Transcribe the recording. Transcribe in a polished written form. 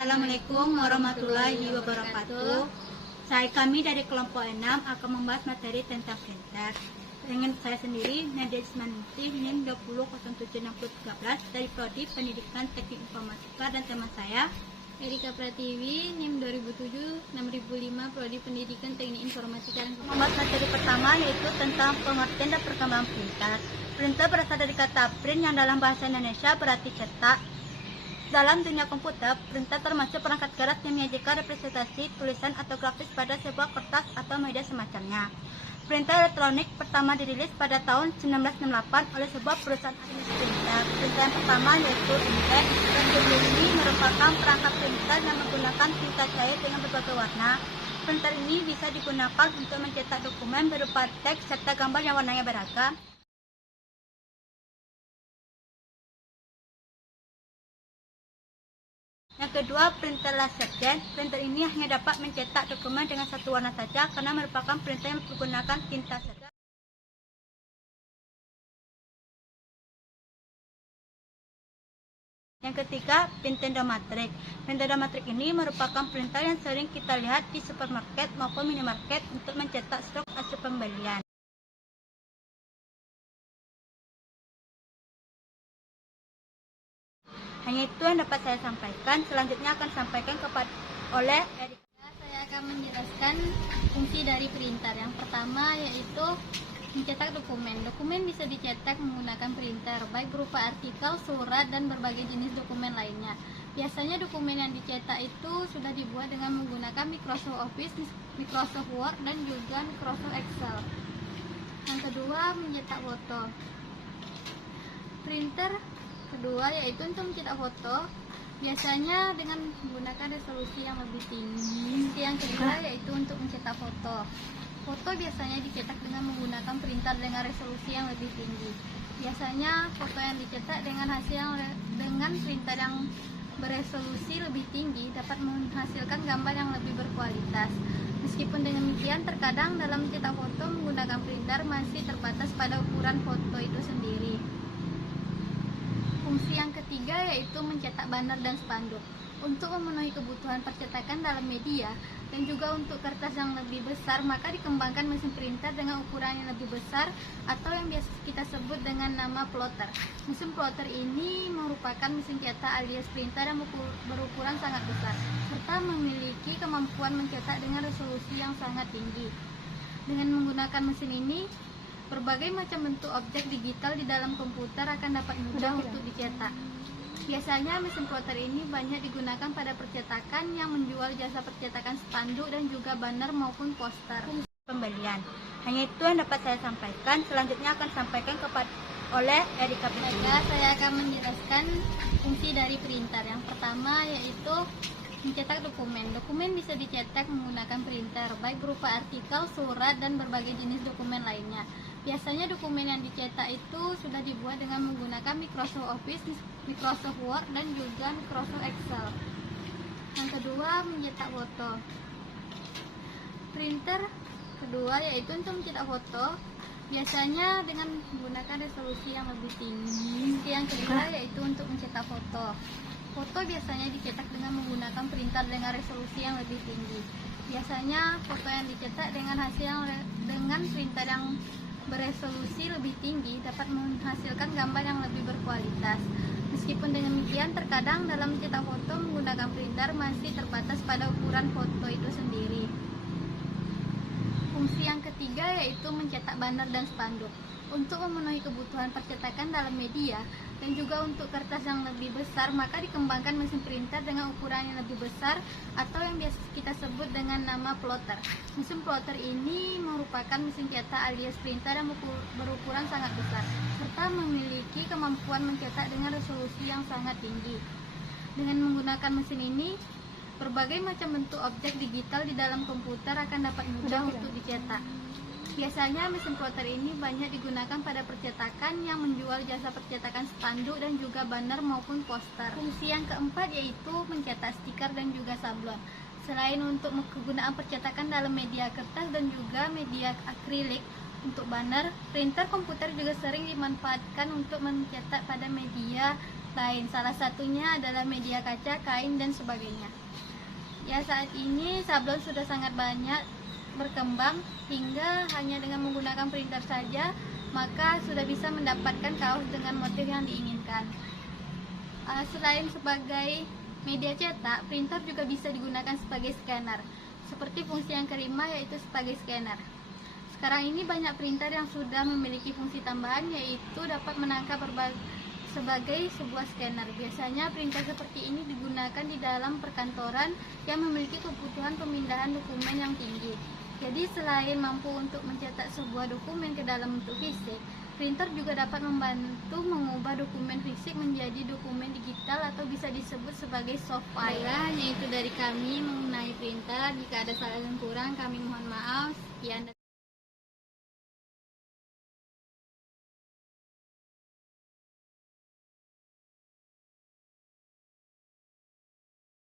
Assalamualaikum warahmatullahi wabarakatuh. Kami dari kelompok 6 akan membahas materi tentang printer. Dengan saya sendiri, Nadia Ismaninti, NIM 20076013 dari Prodi Pendidikan Teknik Informatika, dan teman saya Erika Pratiwi, NIM 2007-6005, Prodi Pendidikan Teknik Informatika dan membahas materi pertama, yaitu tentang pengertian dan perkembangan printer. Printer berasal dari kata print yang dalam bahasa Indonesia berarti cetak. Dalam dunia komputer, printer termasuk perangkat keras yang menyajikan representasi, tulisan, atau grafis pada sebuah kertas atau media semacamnya. Printer elektronik pertama dirilis pada tahun 1968 oleh sebuah perusahaan jenis printer. Printer yang pertama yaitu inkjet, dan ini merupakan perangkat printer yang menggunakan tinta cair dengan berbagai warna. Printer ini bisa digunakan untuk mencetak dokumen berupa teks serta gambar yang warnanya beragam. Yang kedua, printer laserjet. Printer ini hanya dapat mencetak dokumen dengan satu warna saja karena merupakan printer yang menggunakan tinta saja. Yang ketiga, printer Indomatic. Printer Indomatic ini merupakan printer yang sering kita lihat di supermarket maupun minimarket untuk mencetak stok hasil pembelian. Hanya itu yang dapat saya sampaikan. Selanjutnya akan sampaikan oleh Erika. Saya akan menjelaskan fungsi dari printer. Yang pertama yaitu mencetak dokumen. Dokumen bisa dicetak menggunakan printer, baik berupa artikel, surat, dan berbagai jenis dokumen lainnya. Biasanya dokumen yang dicetak itu sudah dibuat dengan menggunakan Microsoft Office, Microsoft Word, dan juga Microsoft Excel. Yang kedua, mencetak foto. Printer kedua yaitu untuk mencetak foto, biasanya dengan menggunakan resolusi yang lebih tinggi. Yang kedua yaitu untuk mencetak foto. Foto biasanya dicetak dengan menggunakan printer dengan resolusi yang lebih tinggi. Biasanya foto yang dicetak dengan dengan printer yang beresolusi lebih tinggi dapat menghasilkan gambar yang lebih berkualitas. Meskipun demikian, terkadang dalam mencetak foto menggunakan printer masih terbatas pada ukuran foto itu sendiri. Fungsi yang ketiga yaitu mencetak banner dan spanduk. Untuk memenuhi kebutuhan percetakan dalam media dan juga untuk kertas yang lebih besar, maka dikembangkan mesin printer dengan ukuran yang lebih besar atau yang biasa kita sebut dengan nama plotter. Mesin plotter ini merupakan mesin cetak alias printer yang berukuran sangat besar serta memiliki kemampuan mencetak dengan resolusi yang sangat tinggi. Dengan menggunakan mesin ini, berbagai macam bentuk objek digital di dalam komputer akan dapat mudah untuk dicetak. Biasanya mesin plotter ini banyak digunakan pada percetakan yang menjual jasa percetakan spanduk dan juga banner maupun poster. Pembelian. Hanya itu yang dapat saya sampaikan. Selanjutnya akan sampaikan oleh Erika. Saya akan menjelaskan fungsi dari printer. Yang pertama yaitu mencetak dokumen. Dokumen bisa dicetak menggunakan printer, baik berupa artikel, surat, dan berbagai jenis dokumen lainnya. Biasanya dokumen yang dicetak itu sudah dibuat dengan menggunakan Microsoft Office, Microsoft Word, dan juga Microsoft Excel. Yang kedua, mencetak foto. Printer kedua yaitu untuk mencetak foto, biasanya dengan menggunakan resolusi yang lebih tinggi. Yang kedua yaitu untuk mencetak foto. Foto biasanya dicetak dengan menggunakan printer dengan resolusi yang lebih tinggi. Biasanya foto yang dicetak dengan printer yang beresolusi lebih tinggi dapat menghasilkan gambar yang lebih berkualitas. Meskipun demikian, terkadang dalam mencetak foto menggunakan printer masih terbatas pada ukuran foto itu sendiri. Fungsi yang ketiga yaitu mencetak banner dan spanduk. Untuk memenuhi kebutuhan percetakan dalam media dan juga untuk kertas yang lebih besar, maka dikembangkan mesin printer dengan ukuran yang lebih besar atau yang biasa kita sebut dengan nama plotter. Mesin plotter ini merupakan mesin cetak alias printer yang berukuran sangat besar serta memiliki kemampuan mencetak dengan resolusi yang sangat tinggi. Dengan menggunakan mesin ini, berbagai macam bentuk objek digital di dalam komputer akan dapat mudah untuk dicetak. Biasanya mesin plotter ini banyak digunakan pada percetakan yang menjual jasa percetakan spanduk dan juga banner maupun poster. Fungsi yang keempat yaitu mencetak stiker dan juga sablon. Selain untuk kegunaan percetakan dalam media kertas dan juga media akrilik untuk banner, printer komputer juga sering dimanfaatkan untuk mencetak pada media lain. Salah satunya adalah media kaca, kain, dan sebagainya. Ya, saat ini sablon sudah sangat banyak berkembang hingga hanya dengan menggunakan printer saja maka sudah bisa mendapatkan kaos dengan motif yang diinginkan. Selain sebagai media cetak, printer juga bisa digunakan sebagai scanner, seperti fungsi yang kelima yaitu sebagai scanner. Sekarang ini banyak printer yang sudah memiliki fungsi tambahan yaitu dapat menangkap sebagai sebuah scanner. Biasanya printer seperti ini digunakan di dalam perkantoran yang memiliki kebutuhan pemindahan dokumen yang tinggi. Jadi selain mampu untuk mencetak sebuah dokumen ke dalam bentuk fisik, printer juga dapat membantu mengubah dokumen fisik menjadi dokumen digital atau bisa disebut sebagai soft file. Hanya itu dari kami mengenai printer. Jika ada salah dan kurang, kami mohon maaf. Sekian.